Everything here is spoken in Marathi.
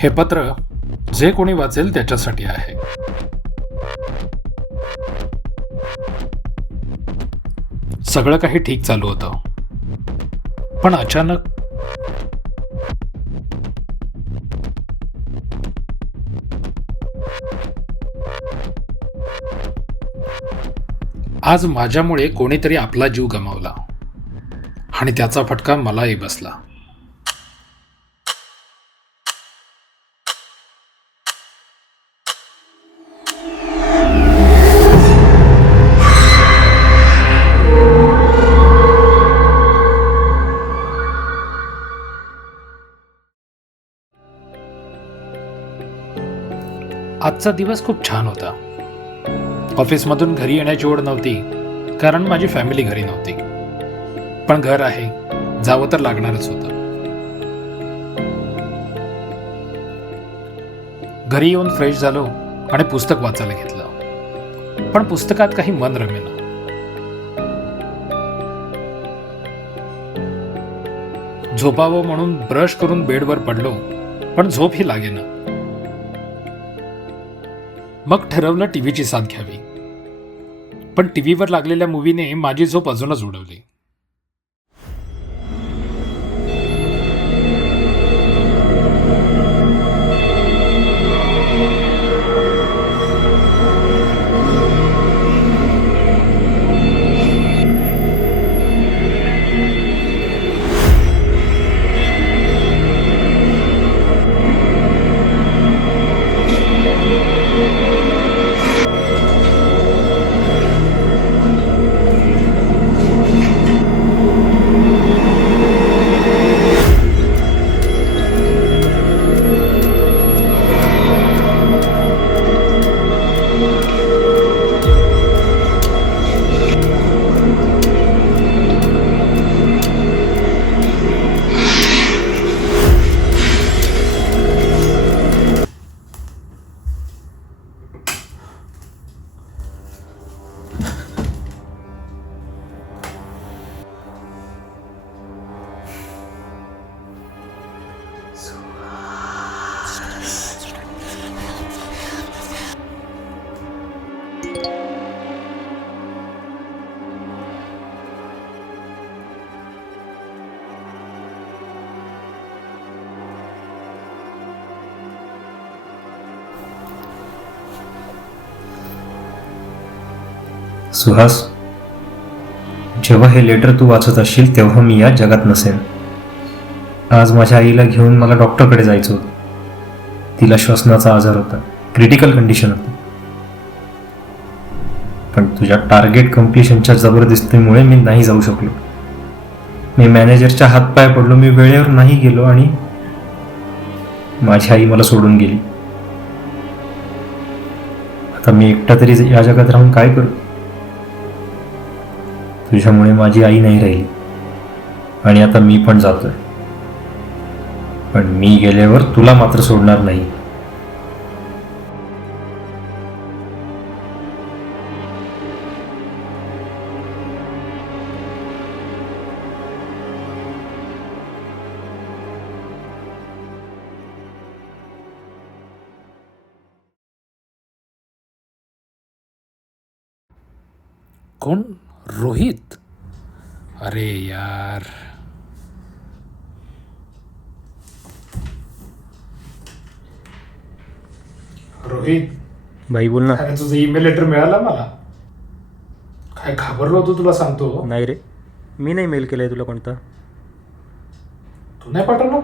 हे पत्र जे कोणी वाचेल त्याच्यासाठी आहे. सगळं काही ठीक चालू होतं, पण अचानक आज माझ्यामुळे कोणीतरी आपला जीव गमावला आणि त्याचा फटका मलाही बसला. आजचा दिवस खूप छान होता. ऑफिसमधून घरी येण्याची ओढ नव्हती, कारण माझी फॅमिली घरी नव्हती. पण घर आहे, जावं तर लागणारच होतं. घरी येऊन फ्रेश झालो आणि पुस्तक वाचायला घेतलं, पण पुस्तकात काही मन रमेना. झोपावं म्हणून ब्रश करून बेडवर पडलो, पण झोप ही लागेना. मग ठरवलं टीव्हीची साथ घ्यावी, पण टीव्हीवर लागलेल्या मूव्हीने माझी झोप अजूनच उडवली. सुहास, जेव्हा हे लेटर तू वाचत असशील तेव्हा मी या जगात नसेन. आज माझ्या आईला घेऊन मला डॉक्टरकडे जायचं होतं. तिला श्वसनाचा आजार होता, क्रिटिकल कंडिशन होती. पण तुझ्या टार्गेट कम्प्लिशनच्या जबरदस्तीमुळे मी नाही जाऊ शकलो. मी मॅनेजरच्या हातपाय पडलो, मी वेळेवर नाही गेलो आणि माझी आई मला सोडून गेली. आता मी एकटा तरी या जगात राहून काय करू? तुझ्यामुळे माझी आई नाही राहिली आणि आता मी पण जातोय. पण मी गेल्यावर तुला मात्र सोडणार नाही. कोण? रोहित? अरे यार, रोहित, बाई बोल ना. अरे तुझं ईमेल लेटर मिळाला मला. काय घाबरलो होतो तुला सांगतो. नाही रे, मी नाही मेल केलाय तुला कोणता. तू नाही पाठवलं?